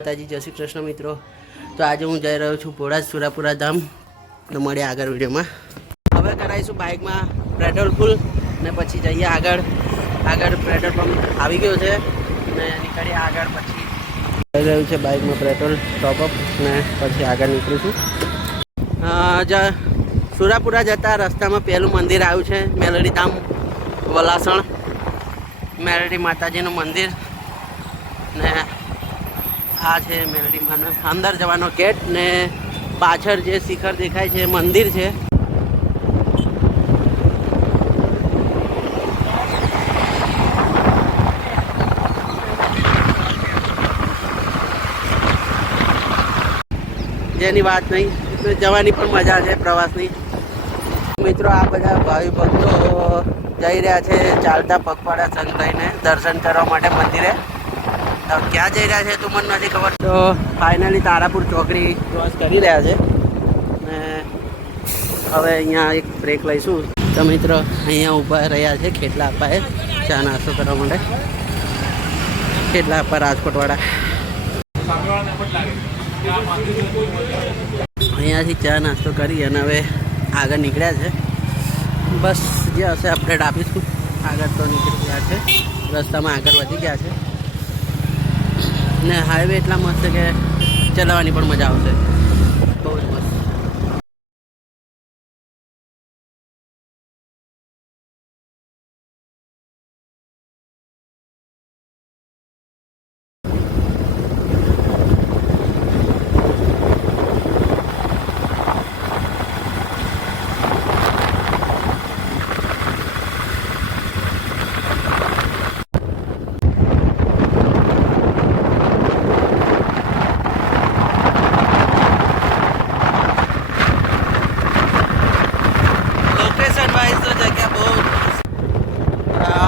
માતાજી જય શ્રી કૃષ્ણ મિત્રો। તો આજે હું જઈ રહ્યો છું ભોળા સુરાપુરા ધામ। તો મળીએ આગળ વિડીયોમાં। હવે કરાવીશું બાઇકમાં પેટ્રોલ ફૂલ ને પછી જઈએ આગળ। પેટ્રોલ પંપ આવી ગયો છે ને નીકળીએ આગળ। પછી જઈ રહ્યું છે બાઇકમાં પેટ્રોલ ટોપઅપ ને પછી આગળ નીકળીશું। સુરાપુરા જતા રસ્તામાં પહેલું મંદિર આવ્યું છે મેલડી ધામ વલાસણ। મેલડી માતાજીનું મંદિર ને આ છે મેલડી માનો અંદર જવાનો ગેટ ને પાછળ જે શિખર દેખાય છે મંદિર છે। જેની વાત નહીં જવાની પણ મજા છે પ્રવાસની। મિત્રો આ બધા ભાવિ ભક્તો જઈ રહ્યા છે ચાલતા પગપાળા સંગ લઈને દર્શન કરવા માટે મંદિરે। क्या जई रहा है तो मन नहीं खबर। तो फाइनली तारापुर चौकड़ी क्रॉस कर रहा है ने हवे अँ एक ब्रेक लईशू। तो मित्र अँ ऊभा रहा है खेटला अपाए चा नास्तो करवा माटे। खेटला अपा राजकोटवाड़ा अँ चा नास्तो करी अने हवे आगे निकळ्या छे। बस जे हशे अपडेट आपीशुं। आगे तो निकળી ગયા છે રસ્તામાં આગળ વધી ગયા છે ने हाईवे एटला मस्त के चलावવાની પણ મજા આવશે। બહુ જ મસ્ત।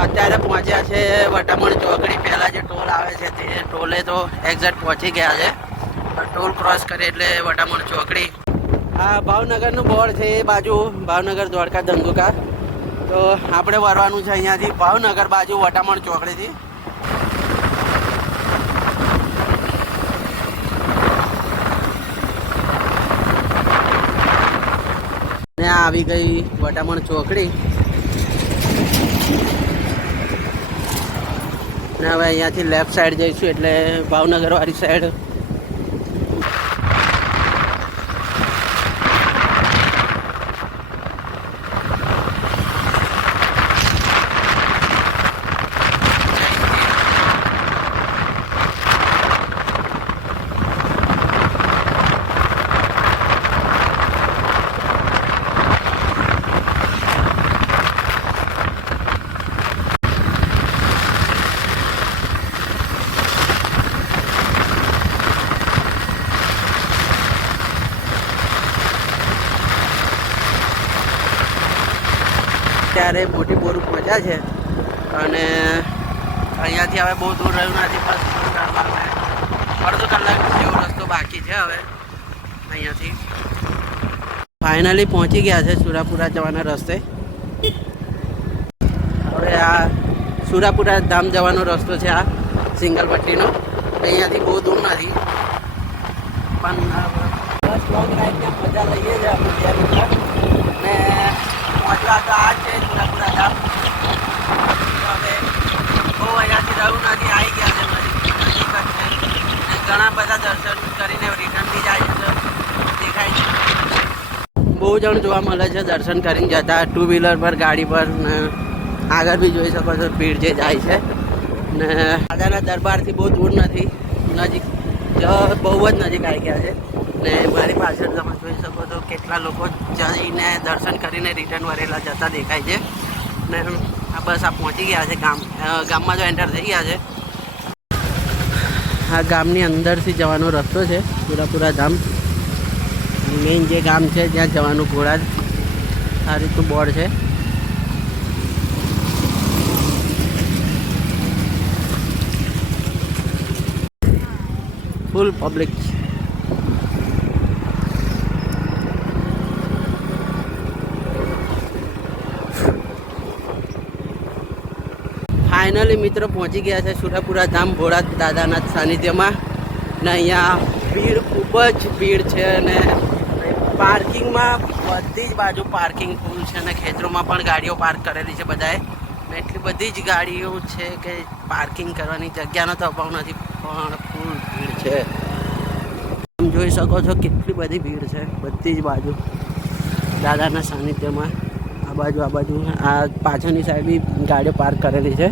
અત્યારે પહોંચ્યા છે વટામણ ચોકડી। પહેલાં જે ટોલ આવે છે તે ટોલે તો એક્ઝેક્ટ પહોંચી ગયા છે। ટોલ ક્રોસ કરે એટલે વટામણ ચોકડી। આ ભાવનગરનું બોર્ડ છે એ બાજુ ભાવનગર દ્વારકા ધંધુકા। તો આપણે વરવાનું છે અહીંયાથી ભાવનગર બાજુ વટામણ ચોકડીથી। ને આવી ગઈ વટામણ ચોકડી ને હવે અહીંયાથી લેફ્ટ સાઈડ જઈશું એટલે ભાવનગર વાળી સાઈડ। ત્યારે મોટી બોરું પહોંચ્યા છે અને અહીંયાથી હવે બહુ દૂર રહ્યું નથી। બસ અડધો કલાક જેવો રસ્તો બાકી છે હવે અહીંયાથી। ફાઇનલી પહોંચી ગયા છે સુરાપુરા જવાના રસ્તે। હવે આ સુરાપુરા ધામ જવાનો રસ્તો છે આ સિંગલ પટ્ટીનો। અહીંયાથી બહુ દૂર નથી પણ બસ લોંગ રાઈડની મજા લઈએ છીએ આપણે ને પહોંચવા તો આ છે સુરાપુરા ધામ। હવે બહુ અહીંયાથી રહ્યું નથી આવી ગયા છે નજીક જ છે। ઘણા બધા દર્શન કરીને રિટર્ન બી જાય છે દેખાય છે। બહુ જણ જોવા મળે છે દર્શન કરીને જતા ટુ વ્હીલર પર ગાડી પર ને આગળ બી જોઈ શકો છો ભીડ જે જાય છે ને દાદાના દરબારથી બહુ દૂર નથી નજીક બહુ જ નજીક આવી ગયા છે ને મારી પાછળ તમે જોઈ શકો છો કેટલા લોકો જઈને દર્શન કરીને રિટર્ન વરેલા જતા દેખાય છે ને આ બસ આ પહોંચી ગયા છે ગામમાં જો એન્ટર થઈ ગયા છે। આ ગામની અંદરથી જવાનો રસ્તો છે સુરાપુરા ધામ। મેઇન જે ગામ છે ત્યાં જવાનું ઘોડા આ રીતનું બોર્ડ છે। ફૂલ પબ્લિક। फाइनली मित्रों पहुंची गया है सुरापुरा धाम भोळा दादाना सानिध्य में ને અહીંયા ભીડ ખૂબ જ ભીડ છે અને પાર્કિંગમાં બધી જ બાજુ પાર્કિંગ ફૂલ છે અને ખેતરોમાં પણ ગાડીઓ પાર્ક કરેલી છે બધાએ. એટલી બધી જ ગાડીઓ છે કે પાર્કિંગ કરવાની જગ્યાનો તો અભાવ નથી, પણ ફૂલ ભીડ છે. તમે જોઈ શકો છો કેટલી બધી ભીડ છે બધી જ બાજુ દાદાના સાનિધ્યમાં. આ બાજુ આ પાછળની સાઈડ બી ગાડીઓ પાર્ક કરેલી છે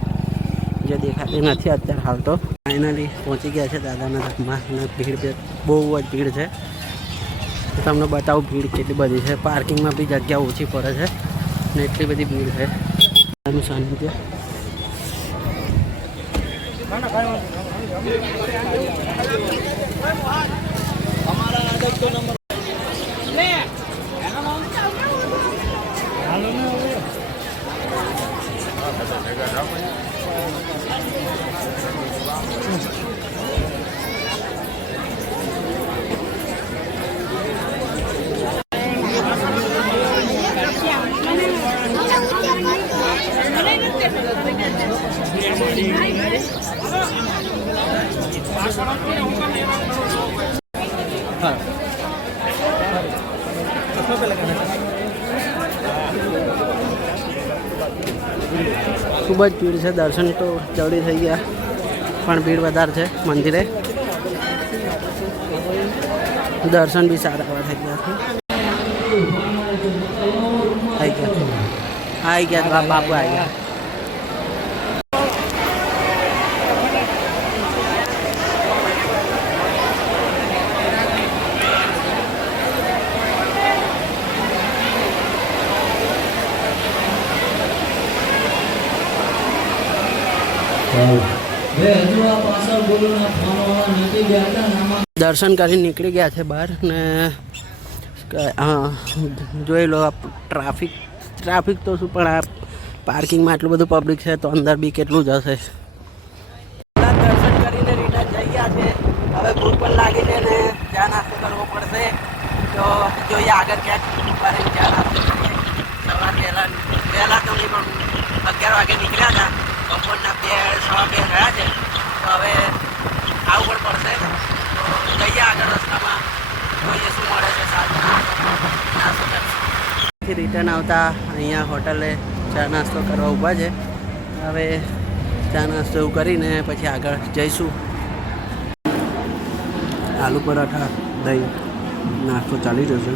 જે દેખાતી નથી અત્યારે હાલ. તો ફાઇનલી પહોંચી ગયા છે દાદાના ધામમાં અને ભીડ બહુ જ ભીડ છે. તમને બતાવું ભીડ કેટલી બધી છે. પાર્કિંગમાં બી જગ્યા ઓછી પડે છે ને એટલી બધી ભીડ છે. દાદાનું સાનિધ્ય ખૂબ જ ભીડ છે. દર્શન તો જલ્દી થઈ ગયા પણ ભીડ વધારે છે મંદિરે. દર્શન બી સારા એવા થઈ ગયા છે. આવી ગયા બાપુ આવી ગયા. દર્શન કરીને નીકળી ગયા છે બહાર ને જોઈ લો ટ્રાફિક તો શું પણ આ પાર્કિંગમાં આટલું બધું પબ્લિક છે તો અંદર બી કેટલું જ હશે. દર્શન કરીને રિટર્ન જઈ ગયા છે. હવે ભૂખ પણ લાગી છે ને ચા નાસ્તો કરવો પડશે તો જોઈએ આગળ ક્યાંક ચા નાસ્તો કરીએ. સવાર વહેલા તો નહીં પણ 11 વાગે નીકળ્યા હતા. બપોરના 2-2:15 થયા છે તો હવે આવવું પણ પડશે. તો જઈએ આગળ રસ્તામાં જોઈએ શું મળે છે. સારું રિટર્ન આવતા અહીંયા હોટલે ચા નાસ્તો કરવા ઊભા છે. હવે ચા નાસ્તો એવું કરીને પછી આગળ જઈશું. આલુ પરાઠા દહીં નાસ્તો ચાલી જશે.